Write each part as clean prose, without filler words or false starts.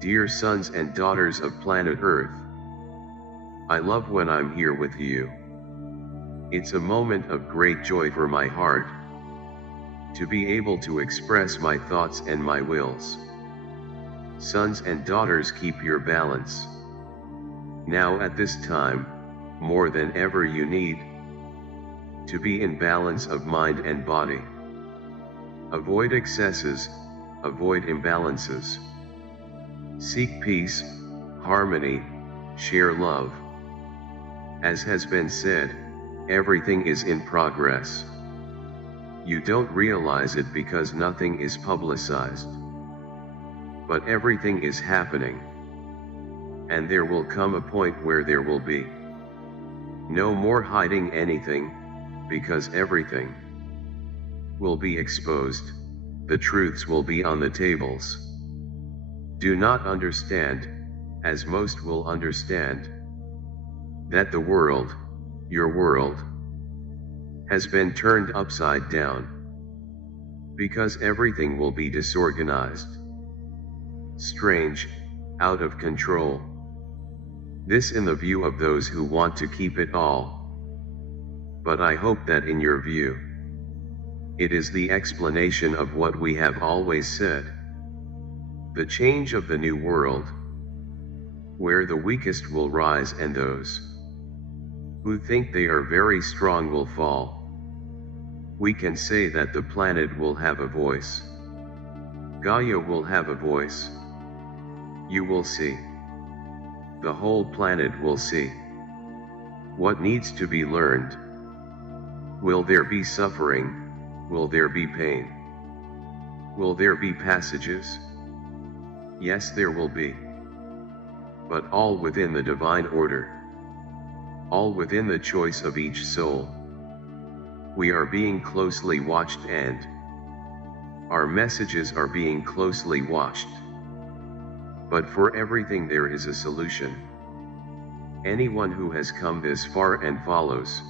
Dear sons and daughters of planet Earth, I love when I'm here with you. It's a moment of great joy for my heart to be able to express my thoughts and my wills. Sons and daughters, keep your balance. Now at this time, more than ever you need to be in balance of mind and body. Avoid excesses, avoid imbalances. Seek peace, harmony, share love. As has been said, everything is in progress. You don't realize it because nothing is publicized. But everything is happening. And there will come a point where there will be no more hiding anything, because everything will be exposed, the truths will be on the tables. Do not understand, as most will understand, that the world, your world, has been turned upside down, because everything will be disorganized, strange, out of control. This in the view of those who want to keep it all. But I hope that in your view, it is the explanation of what we have always said. The change of the new world, where the weakest will rise and those who think they are very strong will fall. We can say that the planet will have a voice. Gaia will have a voice. You will see. The whole planet will see what needs to be learned. Will there be suffering? Will there be pain? Will there be passages? Yes, there will be. But all within the divine order. All within the choice of each soul. We are being closely watched and our messages are being closely watched. But for everything there is a solution. Anyone who has come this far and follows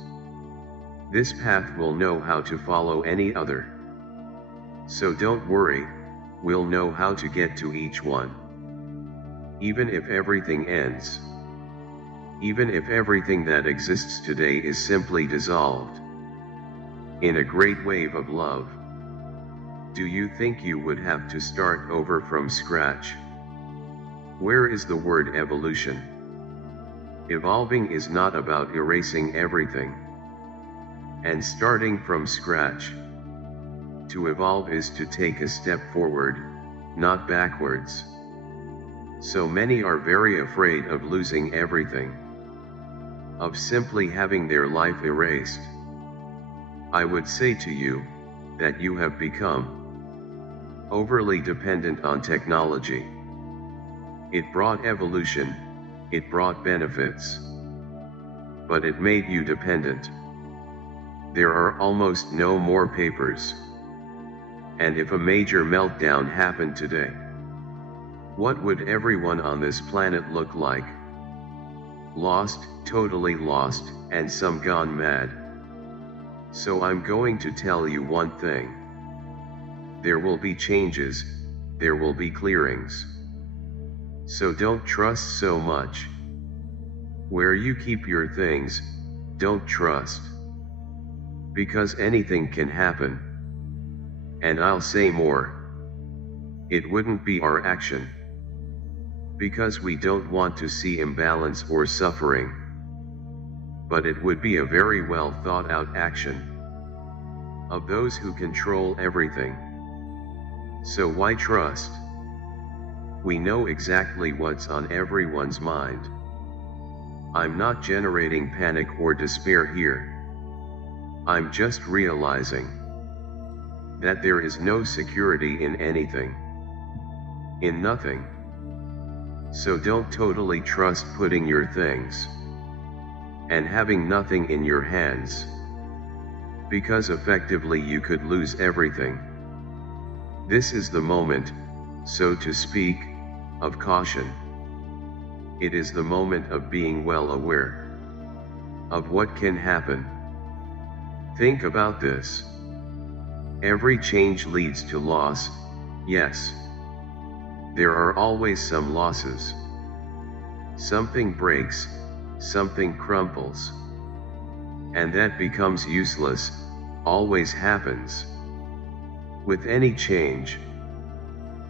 this path will know how to follow any other. So don't worry, we'll know how to get to each one. Even if everything ends. Even if everything that exists today is simply dissolved in a great wave of love. Do you think you would have to start over from scratch? Where is the word evolution? Evolving is not about erasing everything and starting from scratch. To evolve is to take a step forward, not backwards. So many are very afraid of losing everything, of simply having their life erased. I would say to you that you have become overly dependent on technology. It brought evolution, it brought benefits, but it made you dependent. There are almost no more papers. And if a major meltdown happened today, what would everyone on this planet look like? Lost, totally lost, and some gone mad. So I'm going to tell you one thing. There will be changes, there will be clearings. So don't trust so much. Where you keep your things, don't trust. Because anything can happen. And I'll say more. It wouldn't be our action. Because we don't want to see imbalance or suffering. But it would be a very well thought out action of those who control everything. So why trust? We know exactly what's on everyone's mind. I'm not generating panic or despair here. I'm just realizing that there is no security in anything, in nothing. So don't totally trust putting your things and having nothing in your hands, because effectively you could lose everything. This is the moment, so to speak, of caution. It is the moment of being well aware of what can happen. Think about this. Every change leads to loss, yes. There are always some losses. Something breaks, something crumples. And that becomes useless, always happens. With any change.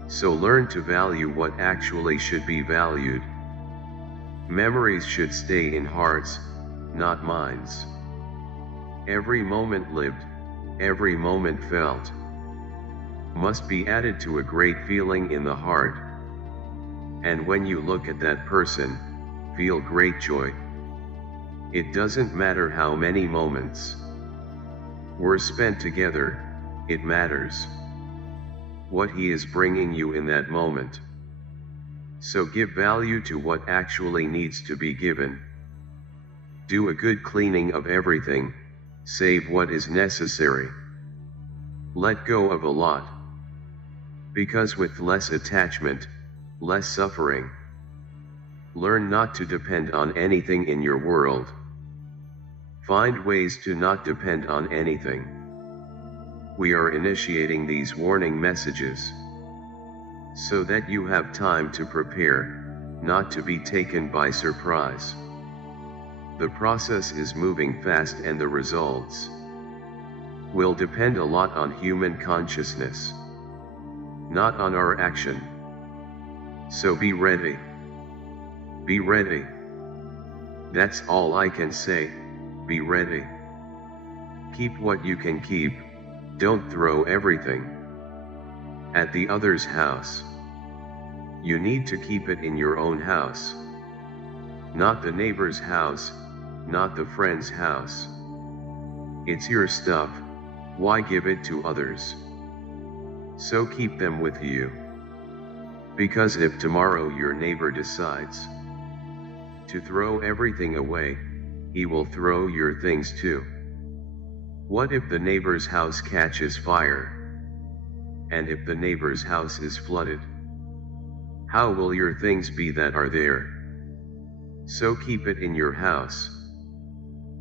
So learn to value what actually should be valued. Memories should stay in hearts, not minds. Every moment lived, every moment felt, must be added to a great feeling in the heart. And when you look at that person, feel great joy. It doesn't matter how many moments were spent together, it matters what he is bringing you in that moment. So give value to what actually needs to be given. Do a good cleaning of everything, save what is necessary. Let go of a lot. Because with less attachment, less suffering. Learn not to depend on anything in your world. Find ways to not depend on anything. We are initiating these warning messages so that you have time to prepare, not to be taken by surprise. The process is moving fast and the results will depend a lot on human consciousness, not on our action. So be ready. Be ready. That's all I can say, be ready. Keep what you can keep, don't throw everything at the other's house. You need to keep it in your own house. Not the neighbor's house, not the friend's house. It's your stuff, why give it to others? So keep them with you. Because if tomorrow your neighbor decides to throw everything away, he will throw your things too. What if the neighbor's house catches fire? And if the neighbor's house is flooded? How will your things be that are there? So keep it in your house.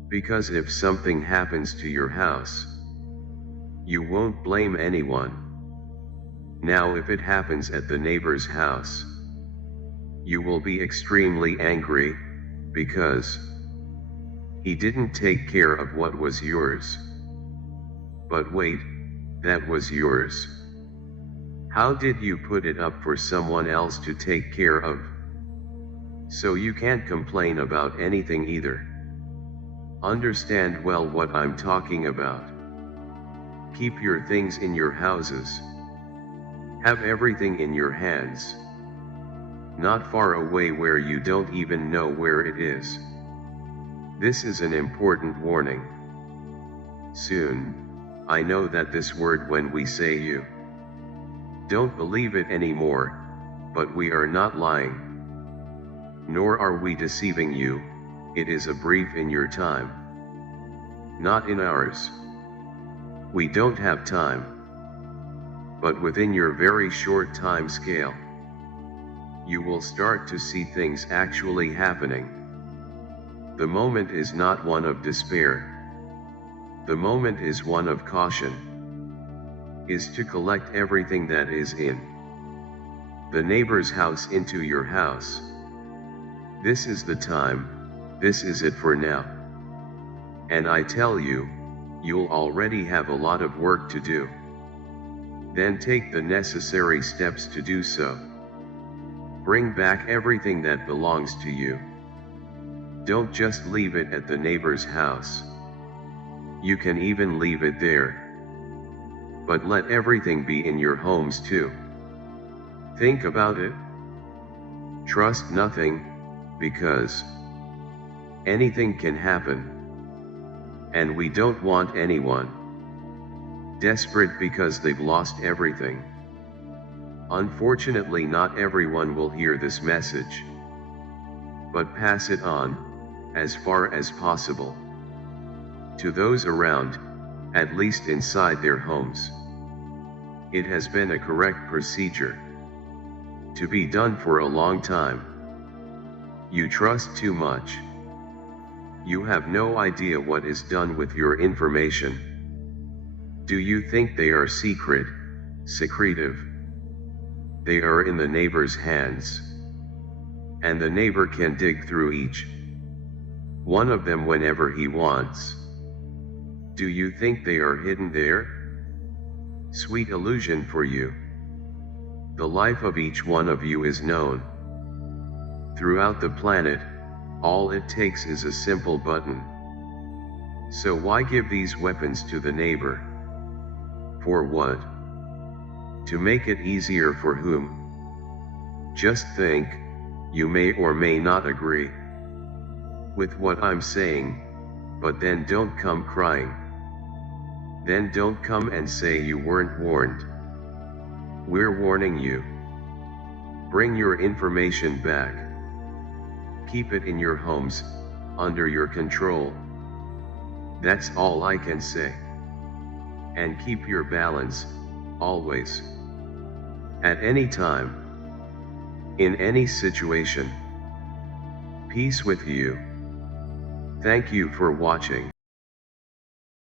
Because if something happens to your house, you won't blame anyone. Now if it happens at the neighbor's house, you will be extremely angry, because he didn't take care of what was yours. But wait, that was yours. How did you put it up for someone else to take care of? So you can't complain about anything either. Understand well what I'm talking about. Keep your things in your houses. Have everything in your hands. Not far away where you don't even know where it is. This is an important warning. Soon, I know that this word when we say you don't believe it anymore, but we are not lying. Nor are we deceiving you, it is a brief in your time. Not in ours. We don't have time. But within your very short time scale, you will start to see things actually happening. The moment is not one of despair. The moment is one of caution. Is to collect everything that is in the neighbor's house into your house. This is the time, this is it for now. And I tell you, you'll already have a lot of work to do. Then take the necessary steps to do so. Bring back everything that belongs to you. Don't just leave it at the neighbor's house. You can even leave it there. But let everything be in your homes too. Think about it. Trust nothing, because anything can happen. And we don't want anyone desperate because they've lost everything. Unfortunately, not everyone will hear this message. But pass it on, as far as possible, to those around, at least inside their homes. It has been a correct procedure to be done for a long time. You trust too much. You have no idea what is done with your information. Do you think they are secretive? they are in the neighbor's hands. And the neighbor can dig through each one of them whenever he wants. Do you think they are hidden there? Sweet illusion for you. The life of each one of you is known throughout the planet. All it takes is a simple button. So why give these weapons to the neighbor? For what? To make it easier for whom? Just think, you may or may not agree with what I'm saying, but then don't come crying. Then don't come and say you weren't warned. We're warning you. Bring your information back. Keep it in your homes, under your control. That's all I can say. And keep your balance, always. At any time. In any situation. Peace with you. Thank you for watching.